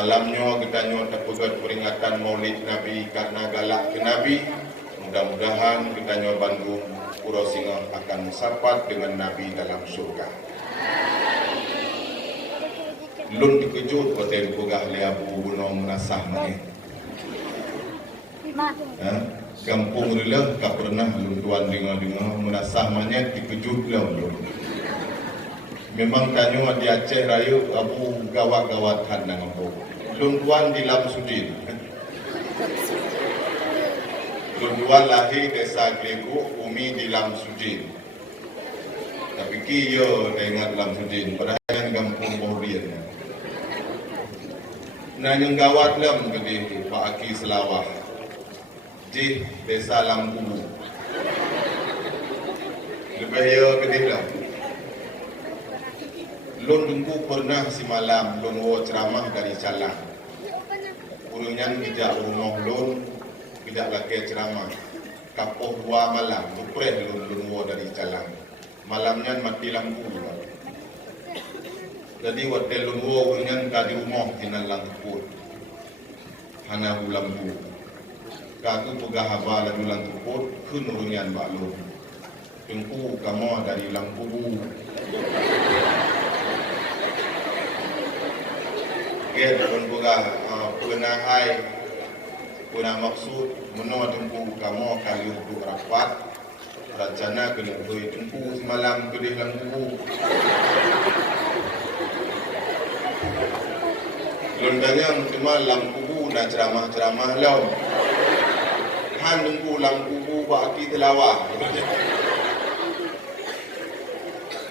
Malamnya kita nyo terpegat peringatan Maulid Nabi karena galak ke Nabi. Mudah-mudahan kita nyo Bandung Pura Singa akan sapat dengan Nabi dalam surga. Lun dikejut hotel pegah le Abu Buno menasah mani. Kampung rela tak pernah lun tuan dengar menasah mani dikejut lah lun. Memang tanya di Aceh Raya Abu gawat-gawatan nang aku. Lun tuan di Lam Sudin. Lun tuan lahir desa Glebu, umi di Lam Sudin. Tapi kia ingat Lam Sudin, padahal kampung Bohrian. Nanyang gawat lam di Pak Aki Selawah. Di desa Lampu. Lebih ya kedih lah. Lun tunggu pernah si malam lun wo ceramah dari Calang. Urungnya bijak rumah lun, bijak laki ceramah. Kapoh dua malam, lupreh lun wo dari Calang. Malamnya mati lampu. Jadi waktu lun wo urungnya tadi rumah hinan lampu. Hana lampu. Kaku pegah haba lalu lampu kun urungnya mbak lun. Tunggu kamu dari lampu. Pun pura pernah hai pernah maksud menua tunggu kamu kali untuk rapat rencana kena doi tunggu semalam kedih lampu londanya cuma lampu nak ceramah-ceramah lau han tunggu lampu Pak Aki Telawah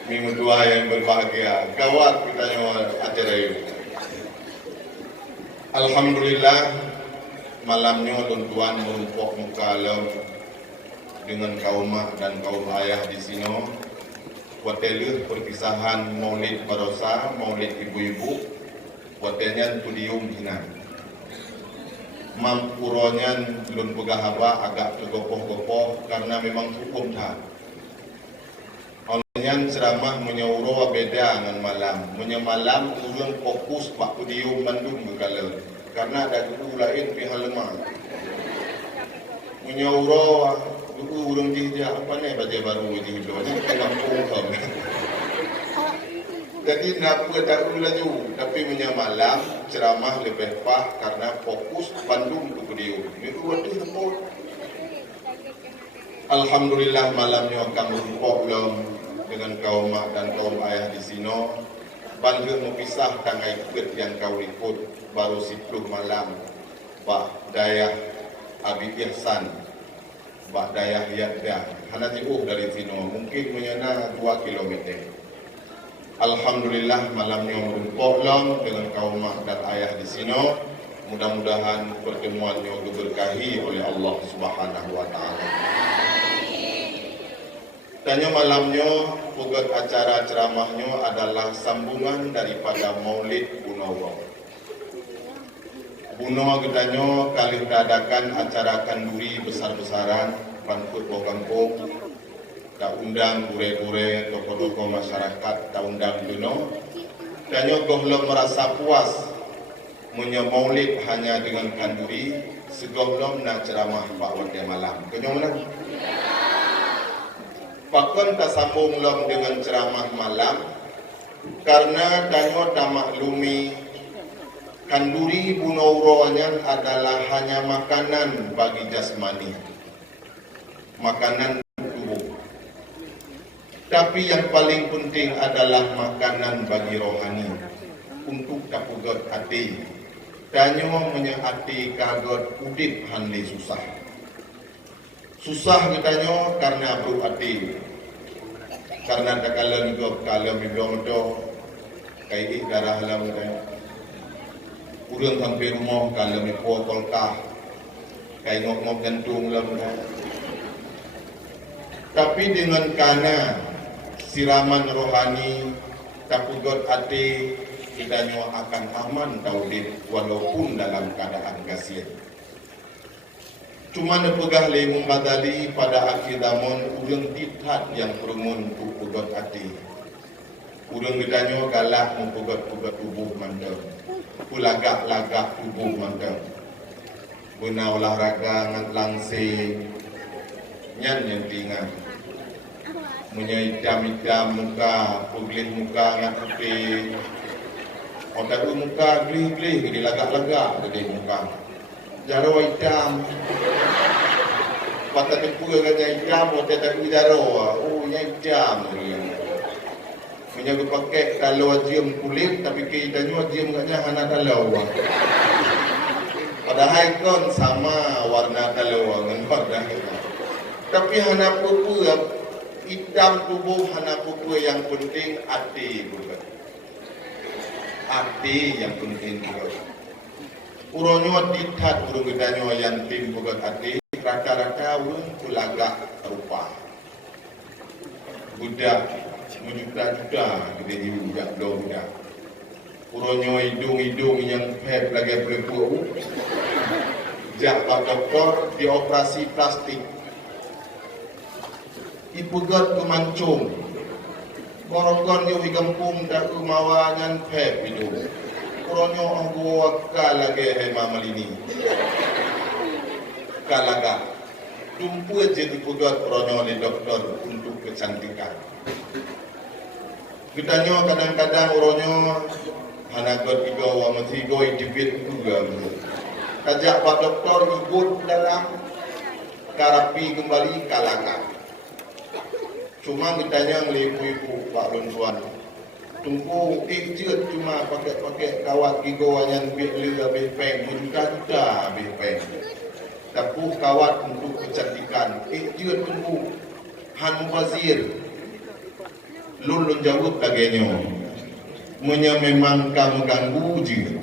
minggu tua yang berbahagia gawat kita nyawa acara ini. Alhamdulillah malamnya tuan-tuan merumpok muka alam dengan kaum mak dan kaum ayah di sini. Hotel perpisahan Maulid Barosa, Maulid ibu-ibu, hotelnya pudium hinan. Mampuronya lun pegahaba agak tergopoh-gopoh karena memang hukum tak. Olehnya ceramah menyauro beda dengan malam. Malam urang fokus pak pudium Bandung berkala. Karena ada guru lain pihak lemah. Menyauro guru urang dia apa ni baca baru di hidup. Jadi kampung kan. Jadi nak tak laju tapi malam ceramah lebih pah karena fokus Bandung ke pudium. Itu waktu tempat. Alhamdulillah malamnya akan berumpok dengan kaum mak dan kaum ayah di sini. Bangga memisah tangai ikut yang kau ikut baru 10 malam. Pak Dayah Abi Ihsan, Pak Dayah Yadda. Hana jauh dari sini, mungkin menyana 2 km. Alhamdulillah malamnya berumpok dengan kaum mak dan ayah di sini. Mudah-mudahan pertemuannya diberkahi oleh Allah Subhanahu Wa Taala. Tanya malamnya, pugat acara ceramahnya adalah sambungan daripada Maulid Bunawa. Bunawa katanya kali adakan acara kanduri besar-besaran, pangkut kampung, tak undang gure-gure, tokoh-tokoh masyarakat, tak undang Bunawa. Tanya kau belum merasa puas punya Maulid hanya dengan kanduri, segoh belum nak ceramah Pak Wadi malam. Kau mana? Pakon tak sambung lom dengan ceramah malam karena danyo tak maklumi kanduri bunauronya adalah hanya makanan bagi jasmani, makanan tubuh. Tapi yang paling penting adalah makanan bagi rohani untuk kapugot hati. Danyo menyehati kagot udip hanli susah. Susah katanya karena berhati. Karena tak kalah juga kalau bilang itu kayak darah halam katanya. Urang hampir rumah kalau mipo kolkah kayak ngok-ngok jantung lah katanya. Tapi dengan karena siraman rohani tapugot hati kita akan aman tauhid walaupun dalam keadaan kasihan. Cuma nepegah le membadali pada akidamon urang tithat yang perumun pugot hati. Urang ditanya galak mempugot-pugot tubuh mandam. kulagak-lagak tubuh maka guna olahraga ngan langsing nyan yang tinggal menyidam-idam muka, puglis muka ngan tepi otak muka glih-glih jadi lagak-lagak jadi muka jaro idam patah tepu kata idam otak tak jaro oh nya idam menjaga pakai kalau ajiam kulit tapi kita nyu ajiam katnya hana kalau padahal kon sama warna kalau dengan warna tapi hana pupu hitam tubuh hana pupu yang penting hati bukan hati yang penting juga uronyo ditat urung kita nyu yang tim bukan hati rata-rata urung kulagak rupa budak menjuta-juta kita hidup budak budak uronyo hidung-hidung yang pet lagi berbuah jak pak doktor dioperasi plastik ipugat ke mancung korongkon yo higempung dak umawangan pet hidung uronyo anggo ka lagi hema malini kalaga tumpu aja dipugat uronyo di doktor untuk kecantikan kita nyo kadang-kadang uronyo hanagot tiga wa matigo individ juga kajak pak doktor ikut dalam terapi kembali kalaga cuma ditanya oleh ibu-ibu pak Lonsuan tunggu ikut cuma pakai kawat gigo yang lebih peng juta lebih peng tapi kawat untuk kecantikan ikut tunggu han mubazir lulun jawab lagi memang kamu ganggu je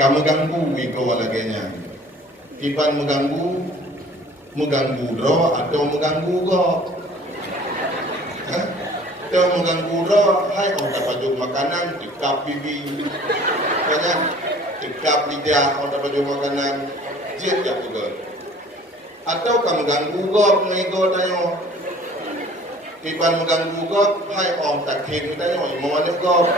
kamu ganggu iko laganya iban mengganggu dro atau mengganggu go atau mengganggu dro hai orang dapat jumpa makanan dekap bibi banyak dekap lidah orang dapat jumpa makanan jet jak juga atau kamu ganggu go mengigo tayo iban mengganggu go hai om tak kem tayo mau ada go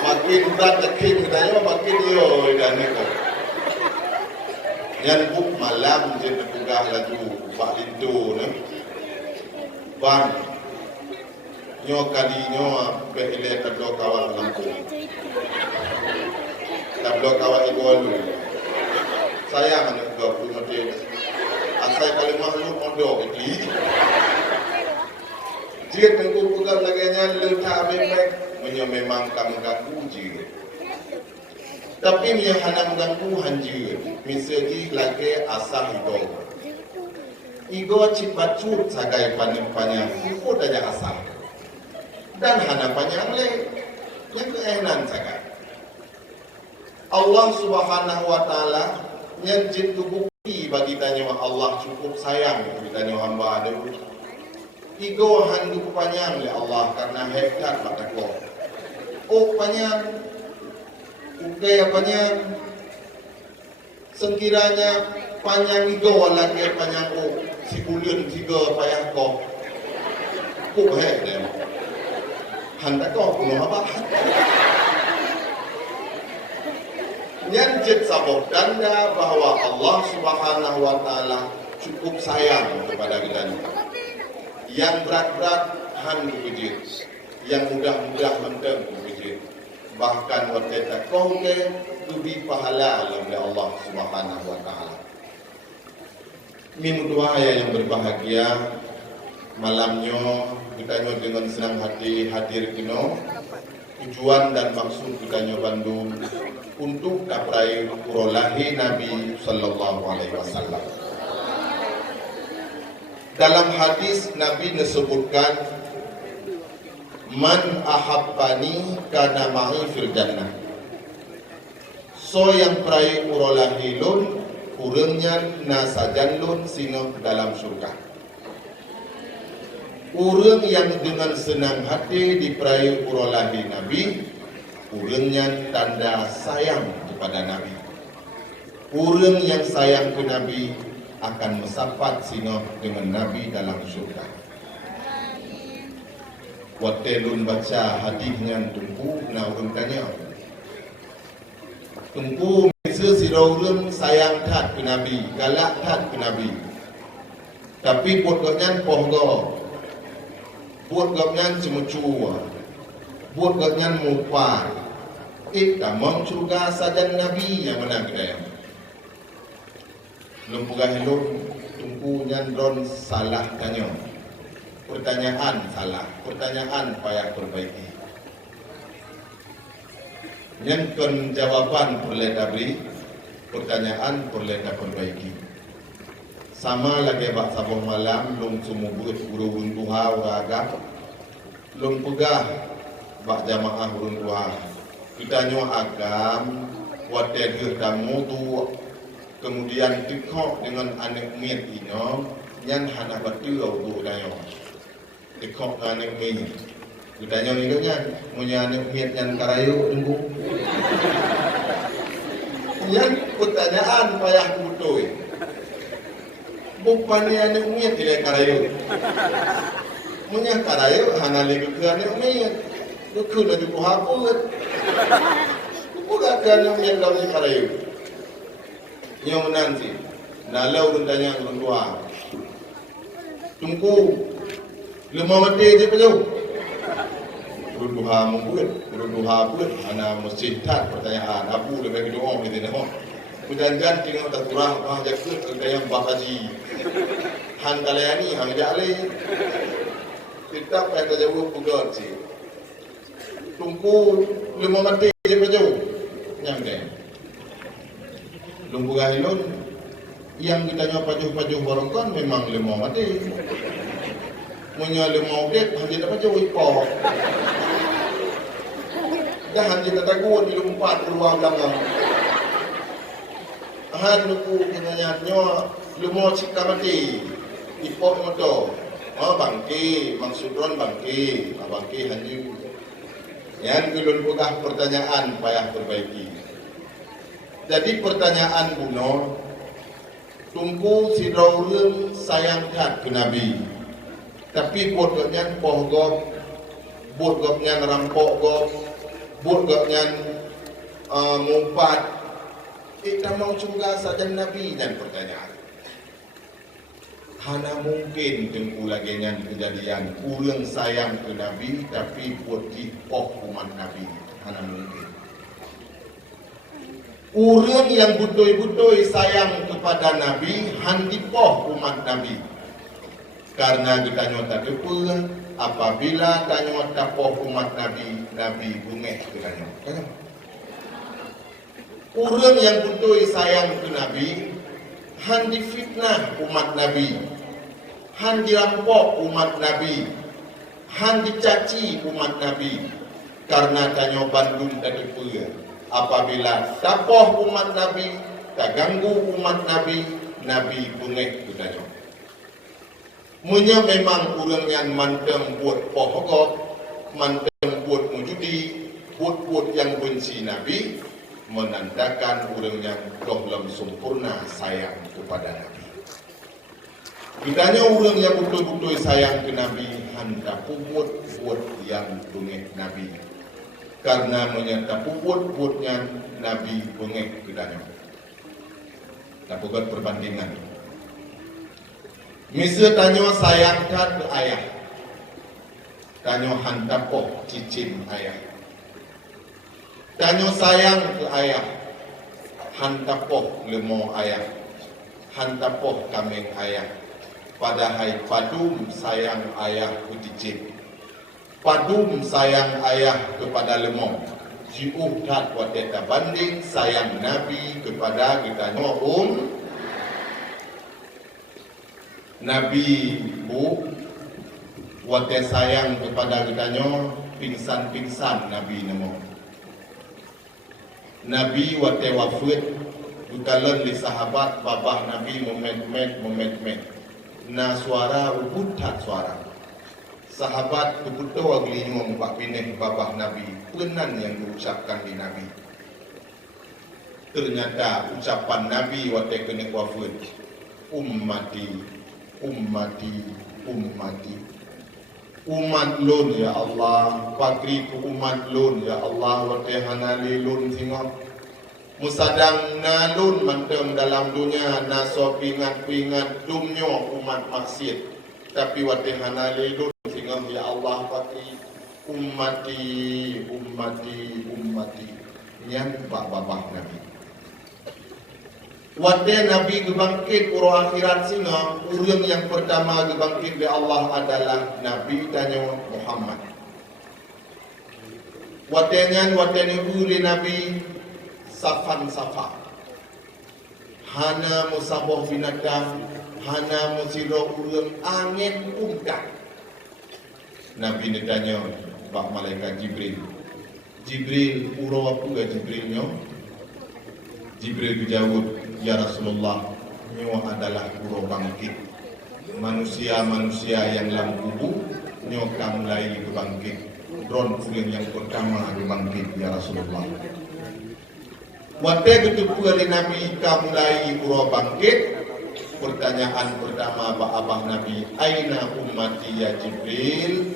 makin berat tak kem tayo makin yo dan neko yan buk malam je bertugah laju pak lintu ne ban nyo kali nyo pele kadok kawat lampu kadok kawat igolu saya mana gak punya dia asal kalau makhluk mondok ini dia tengku pegang laganya letak bebek memang kamu ganggu je tapi yang hana mengganggu hanjir misalnya lagi asal ego cipacut sagai panjang itu saja asal dan hana panjang le yang keenan sagai Allah Subhanahu wa taala yang jitu bukti bagi tanya Allah cukup sayang bagi tanya hamba ada ego handu panjang le Allah karena hebat mataku oh panjang okay apanya sekiranya panjang ego lagi panjang si bulan tiga payah kau he hendak kau apa nyanjit sabuk tanda bahwa Allah Subhanahu wa taala cukup sayang kepada kita yang berat-berat han bujit yang mudah-mudah mendem bujit bahkan waktu kau ke lebih pahala oleh Allah Subhanahu wa taala. Min doa yang berbahagia malamnya kita dengan senang hati hadir kino tujuan dan maksud kita Bandung untuk kaprai urolahi Nabi sallallahu alaihi wasallam. Dalam hadis Nabi disebutkan man ahabbani kana ma'i fil jannah. So yang prai urolahi lun urangnya nasajan lun sino dalam surga. Urang yang dengan senang hati diprai urolahi Nabi, urangnya tanda sayang kepada Nabi. Urang yang sayang ke Nabi akan mesapat sino dengan Nabi dalam surga. Watelun baca hadisnya tungku na urang tanya. Tungku misal si orang sayang tat ke Nabi, galak tat ke Nabi. Tapi buat gapnya pohgo. Buat gapnya cemecua. Buat gapnya mupar. Kita mengcurga sadan Nabi yang menang kedaya. Lumpugah helon tungku nyandron salah tanya. Pertanyaan salah, pertanyaan payah perbaiki. Yang jawaban perlu diberi, pertanyaan perlu diperbaiki. Sama lagi bak sabung malam, lung sumubut urun duha uraga, lung pegah bak jamaah urun duha. Kita nyo agam, wadah tamu tu, kemudian tikok dengan anak miat ino, yang hana batu au dayo. Tikok anak miat. Ditanya ni kan, punya anak miat yang karayu tunggu. Yang pertanyaan payah putui. Bukannya anak miat tidak karayu. Punya karayu hana lagi ke anak miat. Dukun ada buah pun. Bukan ke anak miat dalam karayu. Yang nanti, nalau bertanya orang tua. Tunggu, lemah mati je penuh. Urun duha pun ana masjid tak pertanyaan abu lebih doa gitu nah. Mudah-mudahan tinggal terturah bah jakut yang bakaji. Han kalayani hang jale. Kita pada jauh pugar sih. Tungku lima mati je jauh. Yang deh. Lumbu gahilun yang kita nyoba pajuh barang kan memang lima mati. Munya lemau dek hanya dapat jauh ipok. Dah kita takut di lompat keluar belakang. Han nuku kinanya nyo lemau cika mati. Ipok moto. Bangki, maksudron bangki. Bangki hanya. Yang kelun buka pertanyaan payah perbaiki. Jadi pertanyaan buno. Tunggu si Raulun sayang kat ke Nabi. Tapi buat gapnya pohgop, buat gapnya rampok gop, buat gapnya mumpat. Kita mau juga saja Nabi dan pertanyaan. Hana mungkin tengku lagi yang kejadian urang sayang ke Nabi tapi buat dipoh umat Nabi. Hana mungkin. Urang yang butoi-butoi sayang kepada Nabi, handipoh umat Nabi. Karena kita nyota kepul, apabila kita nyota poh umat Nabi, Nabi bungeh kita nyota. Urang yang butoi sayang ke Nabi, han difitnah umat Nabi, han dirampok umat Nabi, han dicaci umat Nabi. Karena kita nyota bandung kita kepul, apabila tapoh umat Nabi, tak ganggu umat Nabi, Nabi bungeh kita nyota. Munya memang orang yang manteng buat pohok, manteng buat mujudi, buat yang benci Nabi, menandakan orang yang dalam sempurna sayang kepada Nabi. Kitanya orang yang betul-betul sayang ke Nabi, hendak buat yang bengek Nabi. Karena menyata buatnya Nabi bengek kitanya. Lakukan perbandingan. Misal tanya sayang kat ke ayah. Tanya hantapoh cicin ayah. Tanya sayang ke ayah. Hantapoh lemau ayah. Hantapoh kambing ayah. Padahal padum sayang ayah ke cicin. Padum sayang ayah kepada lemau. Jiuh kat wateta banding sayang Nabi kepada kita Nabi bu wate sayang kepada kitanya pingsan-pingsan Nabi namo. Nabi wate wafat bukalan di sahabat babah Nabi momet. Na suara ubutat suara. Sahabat kebutuh wagli ngomong pineh babah Nabi penan yang diucapkan di Nabi. Ternyata ucapan Nabi wate kena wafat ummati. umat lun ya Allah, pakri ku umat lun ya Allah, wate hanali lun singo musadang na lun mantem dalam dunia na so pingat dumnyo umat maksiat, tapi wate hanali lun singo ya Allah, pakri ummati nyan babah Nabi. Wate Nabi gebangkit uro akhirat singa, urang yang pertama gebangkit di Allah adalah Nabi danyo Muhammad. Wate nyan wate uli Nabi safan safa. Hana musaboh binatang, hana musiro urang angin ungkap. Nabi ni tanya Pak Malaikat Jibril. Jibril uro apa ga Jibrilnya? Jibril dijawab, ya Rasulullah, nyo adalah uro bangkit. Manusia-manusia yang dalam kubur, nyo kamulai bangkit. Dron pulang yang pertama bangkit, ya Rasulullah. Wate ketupu kali Nabi kamulai uro bangkit. Pertanyaan pertama Abah Nabi, aina ummati ya Jibril?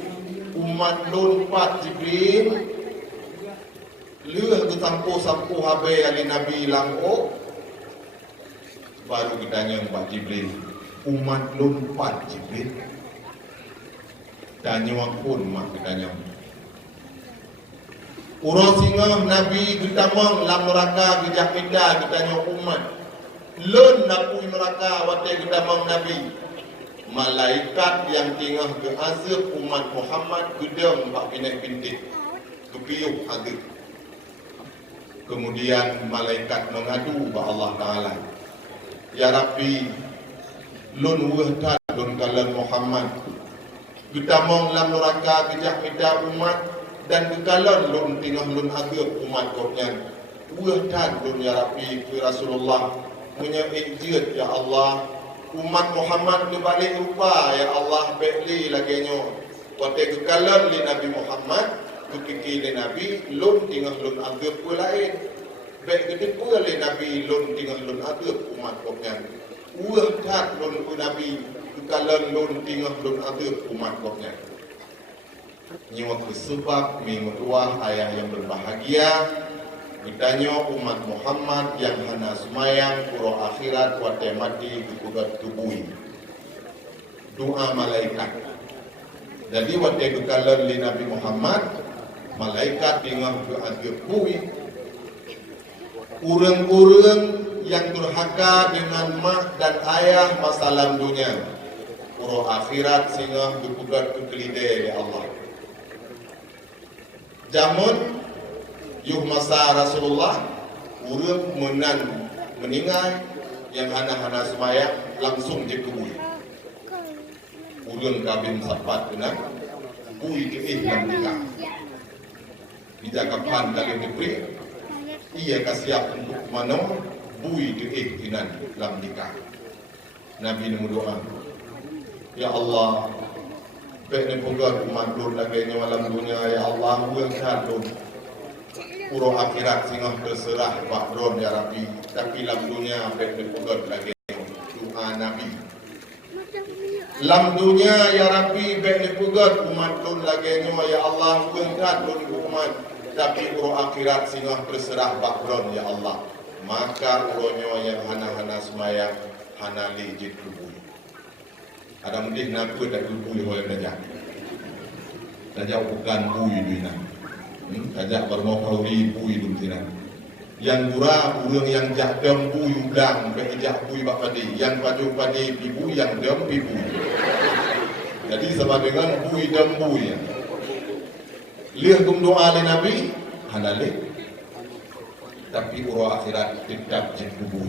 Umat lompat Jibril. Leuh ke sampo habe ali Nabi langko. Baru ditanya Pak Jibril, umat lompat Jibril. Tanya pun mak ditanya. Urang singa Nabi gitamang lam neraka gejak pindah ditanya umat. Leun napui neraka wate gitamang Nabi. Malaikat yang tinggal ke azab umat Muhammad gedeng bak bintik-bintik. Kepiuh agak. Kemudian malaikat mengadu kepada Allah Ta'ala. Ya Rabbi, lun wehtan lun kalan Muhammad. Getamong lam neraka kejak minta umat dan kekalan lun tingah lun agak umat kornyan. Wehtan lun ya Rabbi ke Rasulullah. Punya ijid ya Allah. Umat Muhammad kebalik rupa ya Allah bekli laginya. Wate kekalan li Nabi Muhammad. Kekiki le Nabi lun tinggal lun agak pula lain. Baik gede pula le Nabi lun tinggal lun agak umat kopnya. Uah tat lun Nabi kekalan lun tinggal lun agak umat kopnya. Nyiwa kesebab mingguah ayah yang berbahagia. Ditanya umat Muhammad yang hana semayang puro akhirat wate mati kekugat tubui. Doa malaikat. Jadi wate kekalan le Nabi Muhammad. Malaikat dengan keagapui. Urang-urang yang durhaka dengan mak dan ayah masalah dunia. Uro akhirat sehingga berpugat kekelidai oleh Allah. Jamun yuh masa Rasulullah, urang meninggal yang hana-hana semayang langsung je kebui. Urang kabin sapat kena bui ke yang nikah. Dijagapan kali diberi, ia kasiap untuk mana bui diikinan dalam nikah. Nabi berdoa, ya Allah, baik ni pugar umat lun lagi ni malam dunia, ya Allah, buangkan lun uro akhirat sehingga terserah Pak Dron ya Rabbi. Tapi dalam dunia baik ni pugar lagi doa Nabi. Lam dunia ya Rabbi baik ni pugar umat lun lagi ni ya Allah, buangkan lun umat. Tapi uro akhirat sehingga terserah Pak Dron ya Allah. Maka uronyo yang hana-hana semayang hana lijit kubui. Ada mungkin nak dak kubui oleh najak. Najak bukan bui duina. Najak bermau kauri bui duina. Yang gura urang yang jak dem bui udang be jak bui bak padi. Yang padu padi pibu yang dem pibu. Jadi sama dengan bui dem bui. Lihat kum doa oleh Nabi hana lih. Tapi uro akhirat tetap dikubur.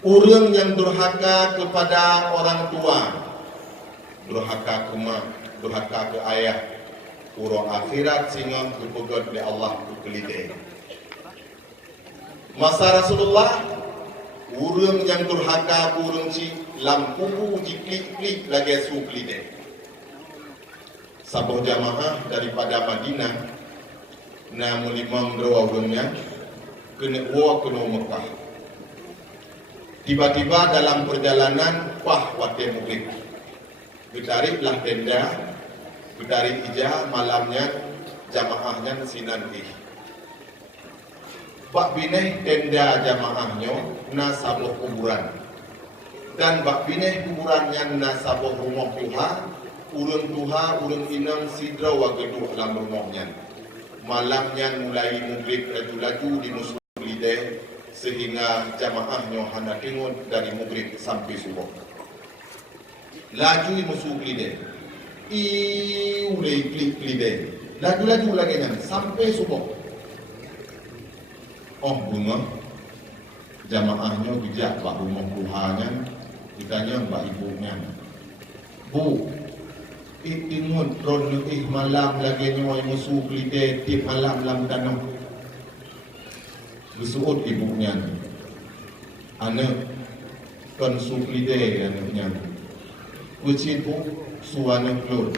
Orang yang durhaka kepada orang tua, durhaka ke mak, durhaka ke ayah, uro akhirat sehingga berpegat oleh Allah kelidai. Masa Rasulullah, orang yang durhaka orang si lampu diklik-klik lagi su kelidai. Sabuh jamaah daripada Madinah namun imam berawalnya kena Mekah. Tiba-tiba dalam perjalanan pah wate muklik. Getariklah tenda, getarik ija malamnya jamaahnya sinan bak bineh tenda jamaahnya na sabuh kuburan. Dan bak bineh kuburannya na sabuh rumah Tuhan, urun inang sidra wa geduk dalam rumahnya. Malamnya mulai maghrib laju-laju di musuh lideh sehingga jamaahnya hana tingun dari maghrib sampai subuh. Laju di musuh lideh. Ulai klik lideh. Laju-laju lagi sampai subuh. Oh bunga jamaahnya bijak bak rumah Tuhannya, ditanya bak ibunya, Bu, itingun ron malam lagi nyoy musuh lide tip malam lam tanah. Bersuut ibunya, anak kan suh lide anaknya, kucing bu suanak lor.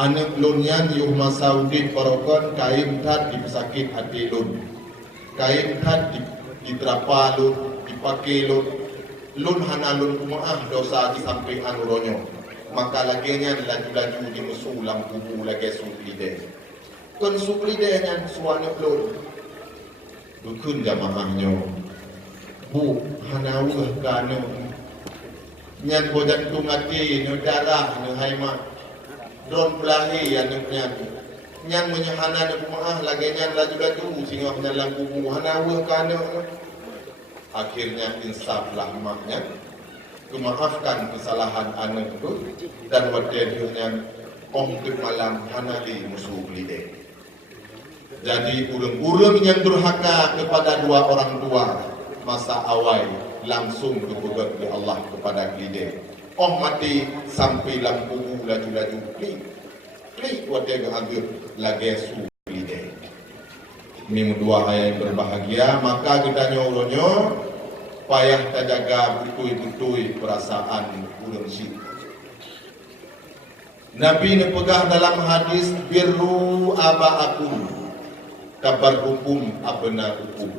Anak lonnya yuh masaudin parokon kain tat dipesakit hati lon. Kain tat diterapa lun, dipakai lun hana lun kumaah dosa sampai anuronyo. Maka laginya laju-laju di musuh lam kubu lagi suklide. Kan suklide yang suana lun. Dukun jamaahnya. Bu, hana wah kana. Nyan bodan tungati, no darah, no haima. Don belahi yang nyan menyahana dan kumaah lagi nyan laju-laju sehingga dalam kubu hana wah kana. Akhirnya insaflah maknya memaafkan kesalahan anak itu dan wadahnya ke malam hana di musuh lide. Jadi urang-urang yang durhaka kepada dua orang tua masa awal langsung bertobat kepada Allah kepada lide. Mati sampai lam kubu laju-laju klik wadahnya agak lagi su lide. Minggu dua ayat berbahagia, maka kita nyoronyo payah terjaga betul-betul perasaan urang si. Nabi nepegah dalam hadis birru aba'akum tabarrukum abna'ukum.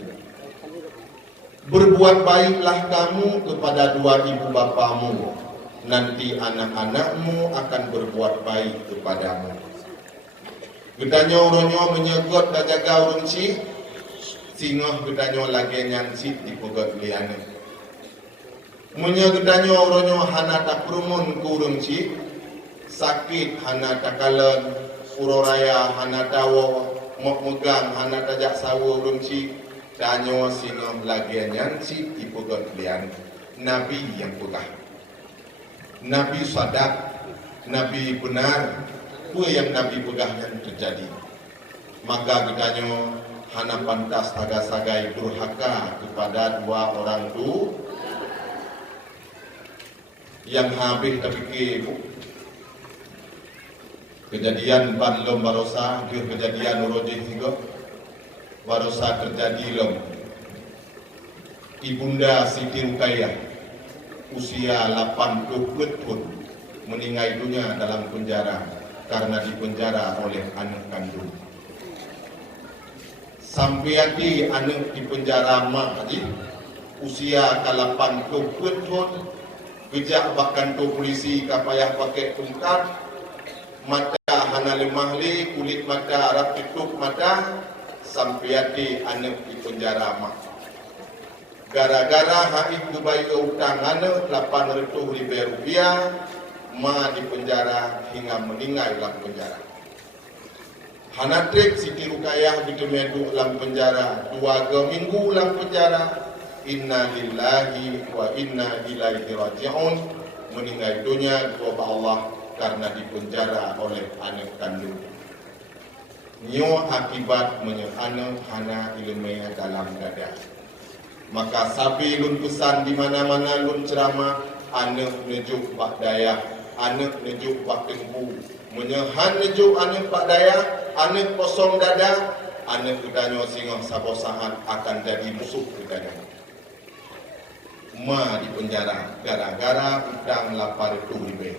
Berbuat baiklah kamu kepada dua ibu bapamu, nanti anak-anakmu akan berbuat baik kepadamu. Gedanya orangnya menyegot dan jaga orang si, sehingga gedanya lagi nyansit di pegat liana. Gedanya orangnya hana tak perumun ke orang si, sakit hana tak kalan, uroraya hana tawa, mok megang hana tajak sawa orang si, danyo sehingga lagi nyansit di pegat liana. Nabi yang pegah. Nabi sadak, Nabi benar. Apa yang Nabi pegahnya terjadi. Maka kitanya hana pantas sagai durhaka kepada dua orang tu yang habis terfikir kejadian banlom barosa, kejadian urojih juga barosa terjadi lom. Ibunda Siti Ruqayyah usia 80 tahun meninggal dunia dalam penjara karena dipenjara oleh anak kandung. Sampai hati anak dipenjara mak haji usia ke-80 tahun, gejak bahkan tu polisi kapayah pakai tungkat, mata hana lemahli, kulit mata rap tutup mata, sampai hati anak dipenjara mak. Gara-gara haid kebayar utang anak 800 ribu rupiah, ma di penjara hingga meninggal dalam penjara. Hanatrik Siti Ruqayyah ditemedu dalam penjara 2 minggu dalam penjara. Inna lillahi wa inna ilaihi raji'un. Meninggal dunia kepada Allah karena dipenjara oleh anak kandung. Nyo akibat menyehana hana ilmu dalam dada. Maka sabi lun pesan di mana-mana lun ceramah, anak nejuk bak daya, anak nejuk bak tengku, menyehan nejuk anak bak daya, anak kosong dada, anak kedanyo singoh sabosahan akan jadi musuh kedanyo. Ma di penjara gara-gara utang 800 ribu.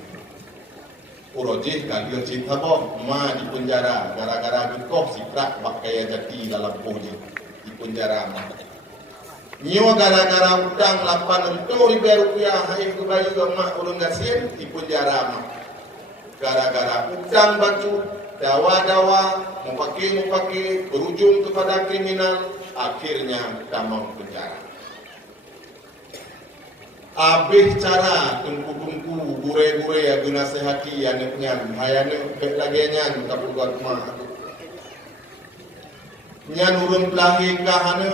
Urojih kagil cinta boh, ma di penjara gara-gara gekoh siprak bak kaya jati dalam puji di penjara ma. Nyo gara-gara utang 800,000 rupiah hai ke bayi ke mak urang gasin di penjara mak. Gara-gara utang batu, dawa-dawa, mau pakai, berujung kepada kriminal, akhirnya tamam penjara. Habis cara tungku-tungku, gure-gure ya guna sehati anaknya, hayane bek lagi nyan tak buat mak. Nyan urang lahir kahane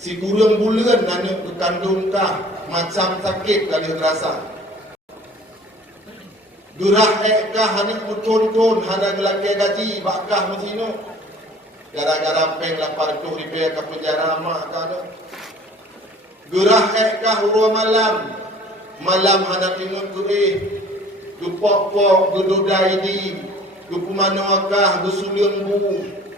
si kurang bulan anak kekandung kah macam sakit kali terasa. Gerah kah anak berton-ton hana gelaki gaji bakah mesino. Gara-gara peng 800,000 ke penjara mak kana. Gerah kah urua malam hana tingun ku gepok-pok gedodai di gepumano kah gesulion bu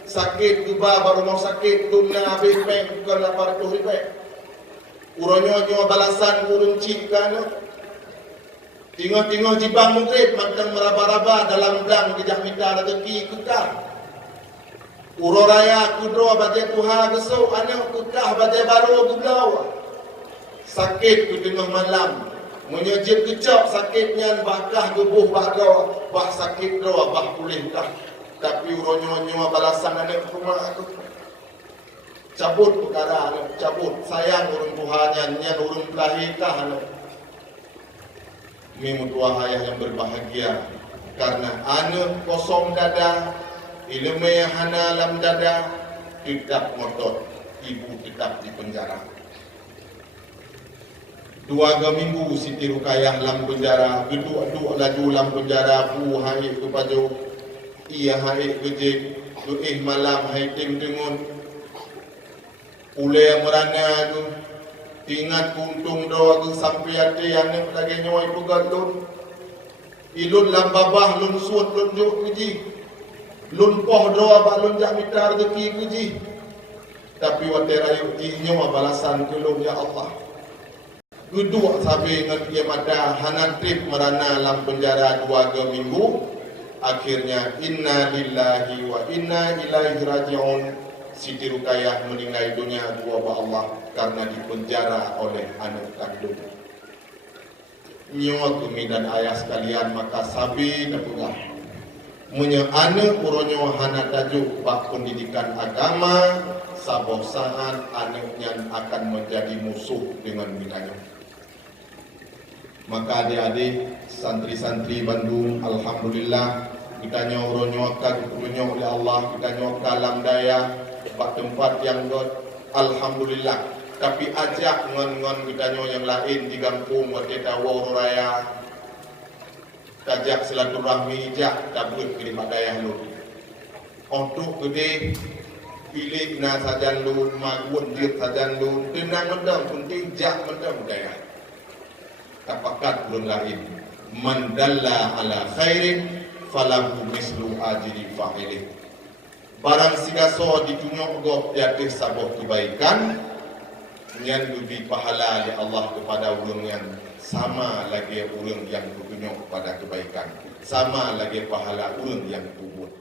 sakit geba baru mau sakit tumna habis peng bukan 800,000. Uronyo balasan urun cik kana. Tengok-tengok jibang mugrib mantang meraba-raba dalam dang kejak minta rezeki kekah. Uro raya kudro badai tuha gesau anak kekah badai baru gublau. Sakit ku tengah malam. Menyejib kecap sakitnya bakah gebuh bakau. Bah sakit doa bah pulih dah. Tapi uronyo balasan anak rumah aku. Cabut perkara anak cabut. Sayang urun Tuhannya nyan urun lahirkah anak. Mimu tua ayah yang berbahagia karena anak kosong dada, ilmu yang hana dalam dada, tidak ngotot, ibu tetap di penjara. 2 minggu Siti Rukayah dalam penjara, geduk laju dalam penjara, pu hai ke paju, ia hai ke jid, malam hai tim tengun, ulai merana tu. Ingat kuntung doa ke sampai hati anak lagi nyawai pugat lun. Ilun lambabah lun suat lun juk kuji. Lun poh doa bak lun jak minta rezeki kuji. Tapi watai rayu nyawa balasan ke lun ya Allah. Kedua sabi dengan dia mata hanan trip merana dalam penjara 2 minggu. Akhirnya inna lillahi wa inna ilaihi raji'un. Siti Rukayah meninggal dunia dua Allah karena dipenjara oleh anak kandung. Nyawa kami dan ayah sekalian maka sabi napulah. Munya anak uronyo hana tajuk bak pendidikan agama, saboh saat anaknya akan menjadi musuh dengan bidanya. Maka adik-adik santri-santri Bandung, alhamdulillah kita uronyo oleh Allah, kita kalam daya. Tempat yang god, alhamdulillah. Tapi ajak ngon kita yang lain di kampung kita wau raya. Kajak silaturahmi jak tabut ke lima daya lu. Untuk gede pilih na sajan lu, magun dir sajan lu, tenang mendam penting jak mendam daya. Tapakat belum lain. Mandalla ala khairin falahu mislu ajri fa'ilih. Barang sigaso ditunjuk gop diatif sabuh kebaikan yang lebih pahala ya Allah kepada orang yang sama lagi orang yang ditunjuk kepada kebaikan, sama lagi pahala orang yang kubur.